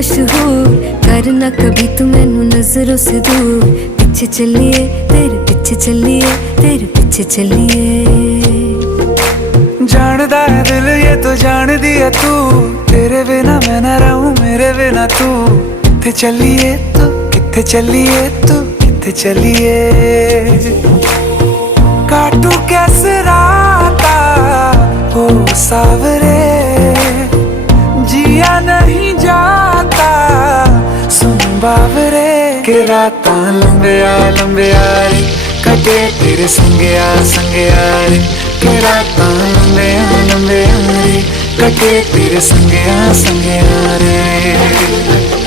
मशहूर, करना कभी तू मैनू नजरों से दूर। पीछे चलिए तेरे पीछे चलिए, तेरे पीछे चलिए। जानदा है दिल ये तो जान दिया तू, तेरे बिना मैं ना रहूं मेरे बिना तू। किथे चलिए तू, किथे चलिए तू, किथे चलिए। काटू कैसे राता हो सावरे, जिया नहीं जाता सुन बावरे। के राता लंबिया लंबिया रे, कटे तेरे संगया संगया रे। के राता लंबिया लंबिया रे, कटे तेरे संगया संगया रे।